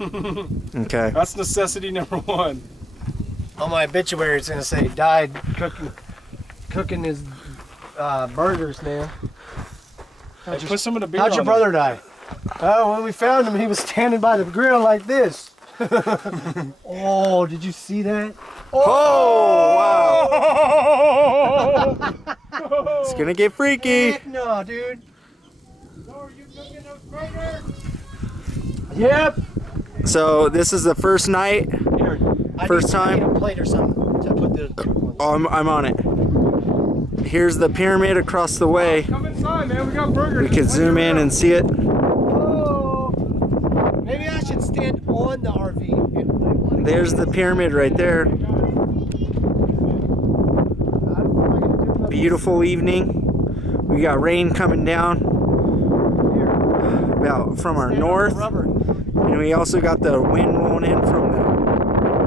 Okay. That's necessity number one. On my obituary, it's gonna say died cooking his burgers, man. Hey, put some of the beer How'd your on brother die? Oh, when we found him, he was standing by the grill like this. Oh, did you see that? Oh, wow. It's gonna get freaky. Heck no, dude. Yep. So this is the first night. Here, First I need time? a plate or something to put the. Oh, I'm on it. Here's the pyramid across the way. Come inside, man. We got burgers. We can zoom in and see it. Oh, maybe I should stand on the RV. There's the pyramid right there. Beautiful evening. We got rain coming down about from our north, and we also got the wind rolling in from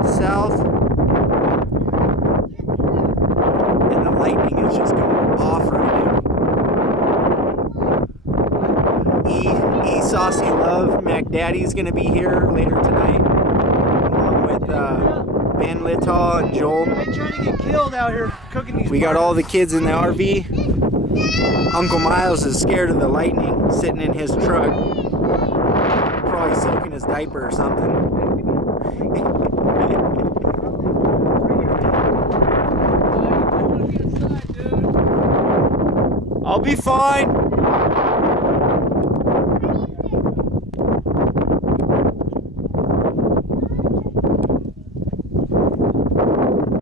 the south, and the lightning is just going off right now. Saucy Love McDaddy's gonna be here later tonight, along with Ben Littall and Joel. I ain't trying to get killed out here cooking these. We got all the kids in the RV. Uncle Miles is scared of the lightning, sitting in his truck, probably soaking his diaper or something. I'll be fine.